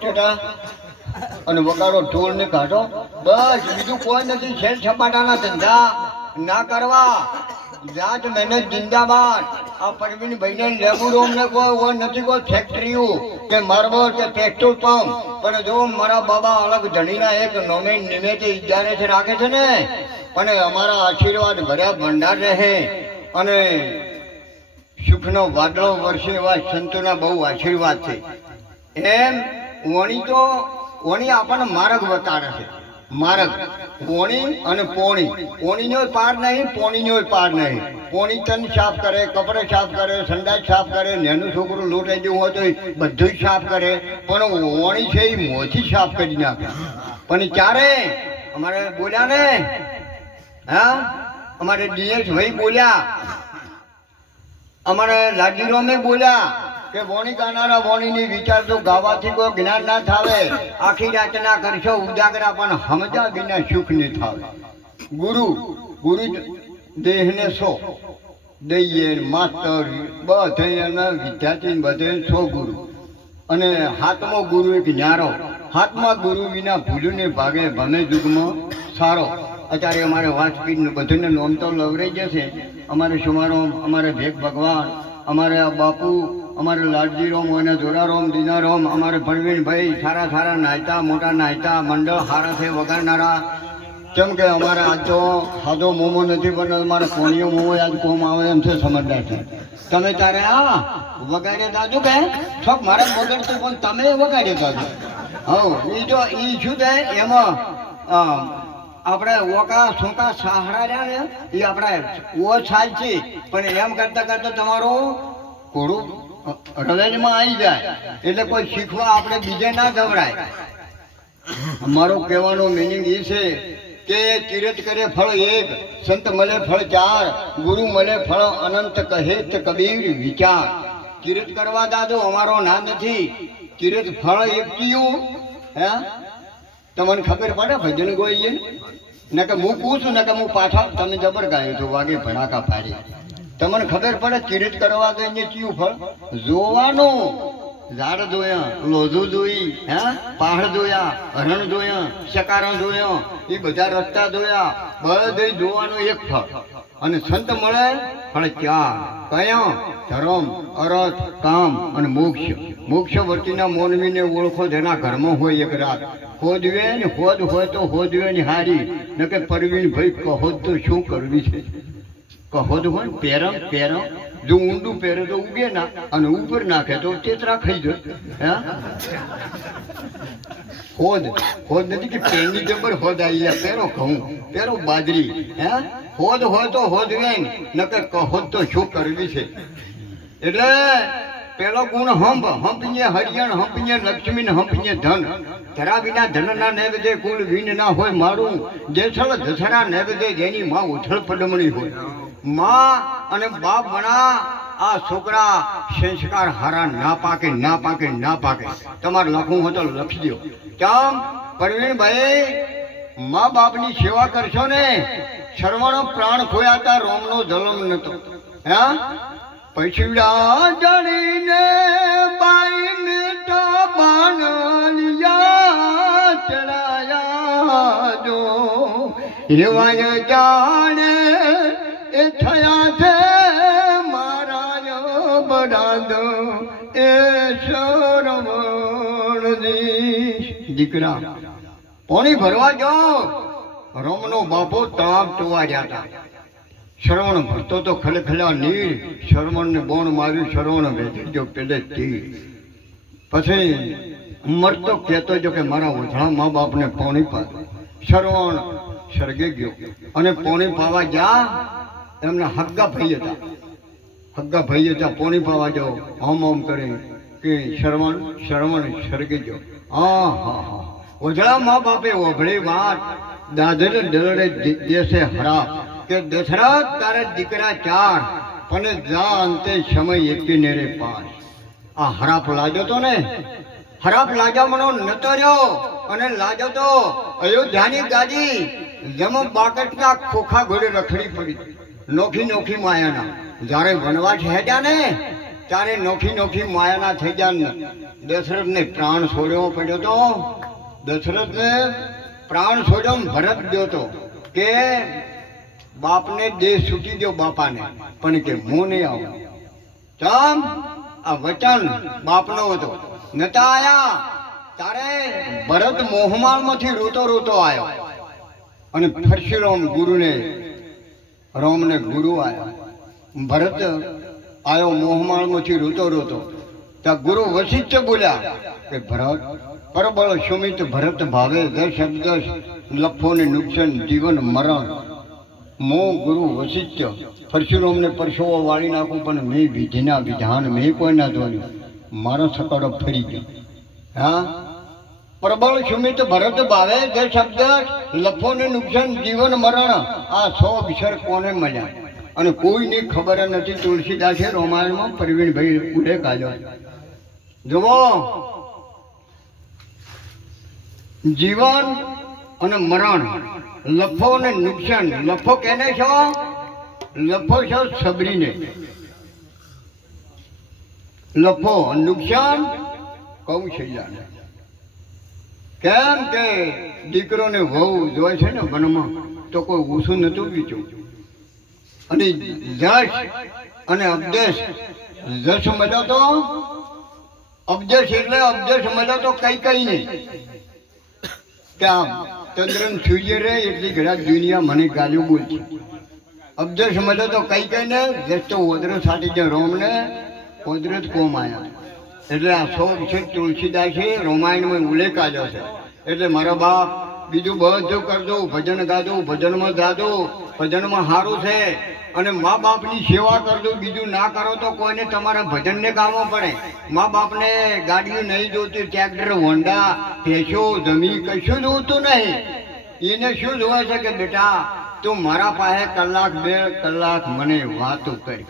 ટેટા અને વગાડો ઢોલ ને કાઢો, બસ બીજું કોઈ નથી. છેલ છપાટાના ધંધા ના કરવા. જાત મહેનત જિંદાબાદ. આ પરવીનભાઈ ને લેબુરોમ ને કોઈ નથી, કોઈ ફેક્ટરીઓ કે માર્બલ કે પેટ્રોલ પંપ, પણ જો મારા બાબા અલગ ધણીના એક નોમે નિમેતે ઈજારે છે રાખે છે ને, અને અમારા આશીર્વાદ ભર્યા ભંડાર રહે અને સુખનો વાદળો વર્ષે એવા સંતોના બહુ આશીર્વાદ છે. એમ વણી આપણને માર્ગ બતાડે છે. માર્ગ પોણી અને પોણી. પોણીનો પાર નહીં, પોણીનો પાર નહીં. પોણી તન સાફ કરે, કપડે સાફ કરે, સંડાસ સાફ કરે, નેનું છોકરું લોટાઈ જેવું હોય તો બધું જ સાફ કરે, પણ વણી છે એ મોથી સાફ કરી નાખે. પણ ક્યારે અમારે બોલ્યા ને, હા અમારે ડીએસ ભાઈ બોલ્યા, અમારે લાડીરોમે બોલ્યા કે વોણી ગાનારા વોણીની વિચાર તો ગાવાથી કોઈ જ્ઞાન ના થાવે. આખી રાત ના કરશો ઉજાગરા પણ સમજા વિના સુખ નહીં થાવે. ગુરુ દેહને સો દઈએ માસ્ટર બધે વિદ્યાર્થી બધે સો ગુરુ. અને હાથમો ગુરુ એક ન્યારો. હાથમાં ગુરુ વિના ભૂલુને ભાગે ભમે યુગમાં સારો. અત્યારે અમારે વાંચપીઠ બધાને નોમ તો લવરાઈ જશે. અમારે સુમારોમ, અમારે ભેગ ભગવાન, અમારે આ બાપુ, અમારે લાડજીરોમ અને જોરારોમ દીનારોમ, અમારે પરવીનભાઈ સારા સારા નાયતા, મોટા નાયતા, મંડળ સારા છે વગાડનારા. કેમ કે અમારે આજ તો સાદો મોમો નથી, પણ અમારે કોણીઓ મોમો આજ કોમ આવે એમ છે. સમજદાર છે તમે. તારે આ વગાડે દાદુ કે છોક મારે વગાડતું, પણ તમે વગાડે દાદુ. હા એ તો એ શું થાય એમાં આપણે ઓકા સોકા સહારા રહ્યા ને એ આપણે ઓ સાલ છે, પણ એમ કરતા કરતા તમારું ઘોડું હૃદયમાં આવી જાય. એટલે કોઈ શીખવા આપણે બીજે ના ગવડાય. મારો કહેવાનો મિનિંગ એ છે કે કિરત કરે ફળ એક, સંત મળે ફળ ચાર, ગુરુ મળે ફળ અનંત કહે કબીર વિચાર. કિરત કરવા દાદો અમારો ના નથી. કિરત ફળ એક કયું હે તમને ખબર પડે ભજન ગોઈએ ને કે હું પૂછું ને કે હું પાછા તમે જબર ગાયો છો વાગે ભડાકા પાડી. તમને ખબર પડે કિરીટ કરવા તો એને કયું ફળ જોવાનું. ઝાડ જોયા, લોધું જોઈ, હે પહાડ જોયા, હરણ જોયા, શકારણ જોયા, એ બધા રસ્તા જોયા, બધે જોવાનું એક ફળ. અને સંત મળે ફળ ચાર. કયો? ધર્મ, અર્થ, કામ અને મોક્ષ. મોક્ષ વર્તીના મોનવીને ઓળખો જેના ઘરમાં હોય એક રાત. હોદવે ને હોદ હોય તો હોદવે ની હારી, ન કે પરવીન ભાઈ કહો તો શું કરવી છે. કહોદ હોય પેરમ પેરમ, જો ઊંડું પહેરે તો ઉગે ના, અને ઉપર નાખે તો તેતરા ખાઈ જાય. હે હોદ હોદ નથી કે પેની જબર હોદ આવી પેરો ઘઉં, પેરો બાજરી. હે હોદ હોય તો હોદ વેન, ન કે કહોદ તો શું કરવી છે. એટલે પેલો ગુણ હંપ, હંપીએ હરિયણ, હંપીએ લક્ષ્મી ને હંપીએ ધન. ધરા વિના ધનના નૈવેદ્ય કુલ વિન ના હોય મારું. જેસલ દસરા નૈવેદ્ય જેની માં ઉથળ પડમણી હોય. માં અને બાપ બના આ છોકરા સંસ્કાર હારા ના પાકે, ના પાકે, ના પાકે. તમારે લખવું હોય તો લખી દો. કેમ પરવીનભાઈ મા બાપની સેવા કરશો ને. શર્મનો પ્રાણ ખોયા હતા, રોમનો જલમ નતો. હે પછીડા જણીને બાઈ મીઠા બાનલિયા ચડાયા જો એવાય જાણે એ થયા છે મારા બડાદ એ શરવણજી. દીકરા પાણી ભરવા જાઓ. રોમનો બાપો તાપ ટોવા ગયા હતા. શ્રવણ ભરતો તો ખલખલા નીર, શ્રવણને બોણ માર્યું, શ્રવણ વેચી જો પેલે તીર. પછી મરતો કહેતો જો કે મારા ઓઝળા મા બાપને પાણી પાડે. શ્રવણ સ્વર્ગે ગયો અને પાણી પાવા જા. એમના હગ્ગા ભાઈ હતા, હગ્ગા ભાઈ હતા. પાણી પાવા જાઓ હમ હમ કરે કે શ્રવણ સ્વર્ગે ગયો. હા હા હા ઓઝળા મા બાપે ઓભળી વાત. દાદર દરડે દેશે હરા કે દશરથ તારે દીકરા ચાર, પણ જા અંતે સમય એકી રે પાસ. આ હરાપ લાજો તો ને, હરાપ લાજા મનો નતો રહ્યો. અને લાજો તો અયોધ્યાની ગાદી જેમ બાકટના ખોખા ઘોડે રખડી પડી. નોખી નોખી માયાના. જ્યારે વનવાસ હેડ્યા ને ત્યારે નોખી નોખી માયાના થઈ ગયા. દશરથને પ્રાણ છોડ્યો પડ્યો તો. દશરથને પ્રાણ છોડ્યો ભરત ગયો તો કે બાપને દેહ છૂટી દો બાપાને, પણ કે હું નહીં આવું. ચમ આ વચન બાપનો હતો, નતા આયા. તારે ભરત મોહમાળમાંથી રોતો રોતો આવ્યો અને પરશુરામ ગુરુને રામને ગુરુ આવ્યા. ભરત આવ્યો મોહમાળમાંથી રોતો રોતો. ત્યાં ગુરુ વશિષ્ઠ બોલ્યા કે ભરત પરબળ સુમિત ભરત ભાવે દશ અબદશ લફોને નુકસાન જીવન મરણ. મો ગુરુ વશિષ્ઠ પરશુરામને પરસોવો વાળી નાખું, પણ મેં વિધિના વિધાન મેં કોઈ ના જોયું. મારો સકડો ફરી ગયો. હા, પ્રબળ સુમિત ભરત ભાવે દશ અબદશ લફોને નુકસાન જીવન મરણ. આ 100 અક્ષર કોને મળ્યા અને કોઈની ખબર નથી. તુલસીદાસે રામાયણમાં પ્રવીણભાઈ ઉલ્લેખ આવ્યો. જુઓ, જીવન અને મરણ, લફો અને નુકસાન. લફો કેને છો? લફો છો સબરીને. લફો નુકસાન કૌશલ્યાને. કેમ કે દીકરોને વહુ જોય છે ને વનમાં, તો કોઈ ઓછું નતું બીજું. અને જશ અને અબદેશ. જશ મળ્યો તો અબદેશ એટલે અબદેશ મળ્યો તો કઈ કઈ નહીં. ત્યાં ચંદ્રન સૂર્ય રે એટલી ઘણા દુનિયા મને ગાજુ બોલ છે. અબદેશ મળ્યો તો કઈ કઈ ને જશ તો ઓદરો સાટી જાય રોમને, ઓદરત કોમ આયા. એટલે આ 100 છે તુલસીદાસે રામાયણમાં ઉલ્લેખ આવ્યો છે. એટલે મારા બાપ બીજું બધું કરજો, ભજન ગાજો, ભજનમાં જાજો, ભજનમાં સારું છે. અને મા બાપની સેવા કરજો. બીજું ના કરો તો કોઈને તમારા ભજનને કામો પડે. મા બાપને ગાડીઓ નહીં જોતી, ટ્રેક્ટર, હોન્ડા, ભેંસો, જમી કશું જોતું નહીં. એને શું જોવે છે કે બેટા તું મારા પાસે કલાક 2 કલાક મને વાતો કરી,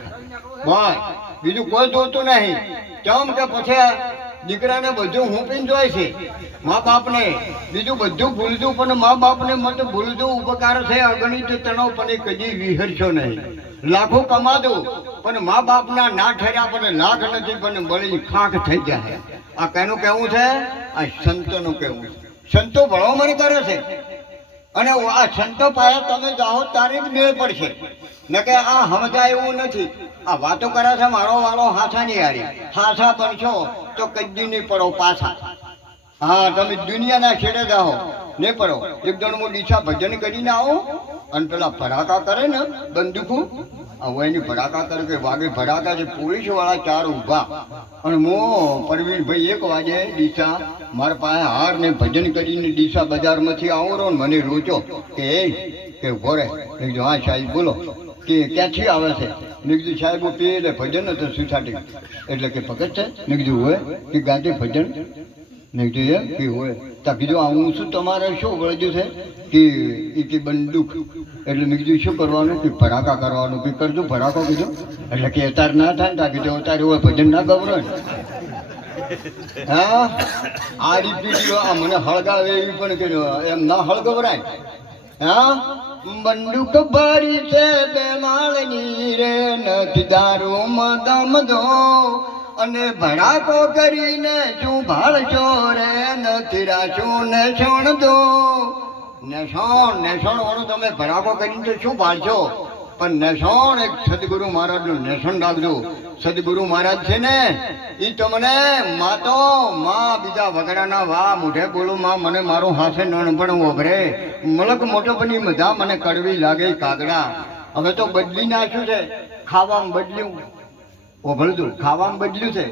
બસ બીજું કોઈ જોતું નહીં. કેમ કે પછી દીકરાને બધું હુંપીને જોય છે. મા બાપને બીજું બધું ભૂલજો, પણ મા બાપને મત ભૂલજો. ઉપકાર છે અગણિત તણો, પણ કદી વિહરશો નહીં. લાખો કમાજો પણ મા બાપના ના ઠર્યા, પણ લાખ નથી પણ બળી ખાખ થઈ જાય. આ કેનું કહેવું છે? આ સંતોનું કહેવું છે. સંતો ભલામણ કરે છે અને આ સંતો પાસે તમે જાઓ તારે જ મેળ પડશે. ન કે આ સમજાય એવું નથી. આ વાતો કરે છે મારો વાળો હાથા ની હારી. હાથા બનશો તો કદી નહીં પડો પાછા. હા, તમે દુનિયાના છેડે જાઓ નહીં પડો. એક જણ હું ડીસા ભજન કરીને આવો અને પેલા ભડાકા કરે ને બંદૂકો, એની ભડાકા કરે કે વાગે ભડાકા છે. પોલીસ વાળા 4 ઊભા અને હું પ્રવીણભાઈ 1 વાગે ડીસા મારા પાસે હાર ને ભજન કરીને ડીસા બજારમાંથી આવો રહો ને મને રોચો કે કે ઉભો રહે. મેં કીધું હા સાહેબ બોલો. કે ક્યાંથી આવે છે? મેં કીધું સાહેબ હું પેલે ભજન હતું સુસાટી. એટલે કે ભગત છે? મેં કીધું હોય કે ગાંધી ભજન. મેં કીધું એમ કે હોય. ત્યાં કીધું હું શું તમારે શું વળગ્યું છે કે બંદૂક. એટલે મેં કીધું શું કરવાનું? કે ભડાકા કરવાનું. કે કરજો ભડાકો કીધું. એટલે કે અત્યારે ના થાય. ત્યાં કીધું અત્યારે હોય ભજન ના ગભરો ને. હા, આ રીપીટી આ મને હળગાવે એવી પણ કે એમ ના હળગવરાય. હા, બંદૂક ભરી છે 2 માળની રે, નથી દારૂ મદમ દો અને ભડાકો કરીને શું ભાળશો રે, નથી રાશું ને છોણ દો. નેસોણ વાળું તમે ભડાકો કરીને તો શું ભાળશો? પણ નેસોણ એક સદગુરુ મહારાજનું નેસણ રાખજો. સદગુરુ મહારાજ છે ને એ તમને માતો માં બીજા વગડાના વા મોઢે બોલું માં મને મારું હાસે નણપણ ઓભરે મલક મોટો બની મજા મને કડવી લાગે કાગડા. હવે તો બદલી નાખ્યું છે, ખાવામાં બદલ્યું. ઓભળતું ખાવામાં બદલ્યું છે.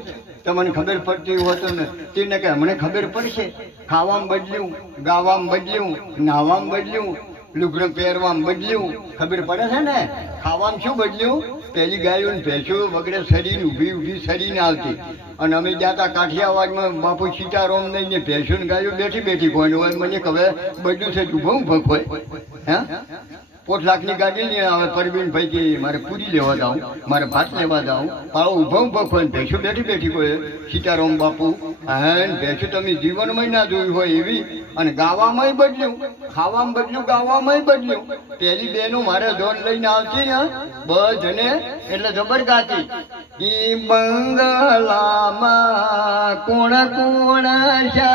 તમને ખબર પડતી હોય તો ને તેને કે મને ખબર પડશે. ખાવામાં બદલ્યું, ગાવામાં બદલ્યું, નાવામાં બદલ્યું, લુગડું પહેરવામાં બદલ્યું. ખબર પડે છે ને? ખાવામાં શું બદલ્યું? પેલી ગાયો ને ભેંસો વગેરે શરીર ઊભી શરીને આવતી. અને અમે જ્યાં કાઠિયાવાડમાં બાપુ સીતારામ નહીં ને ભેંસો ને ગાયો બેઠી કોઈ હોય. મને ખબર બધું છે ઊભું હોય. હા, 5 લાખની ગાડી લઈને આવે પરવીનભાઈ કે મારે પૂરી લેવા જાઉં, મારે ભાત લેવા જાઉં. પાળો ઊભો હોય ને ભેંસો બેઠી કોઈ સીતારામ બાપુ. હા, ભેંસો તમે જીવનમાં ના જોયું હોય એવી. અને ગાવામાં બદલ્યું, ખાવામાં બદલ્યું, ગાવામાં બદલ્યું. પેલી બહેનો મારે ધોન લઈને આવતી ને બધાને એટલે જબર ગાતી ઈ બંગલામાં કોણ કોણ છે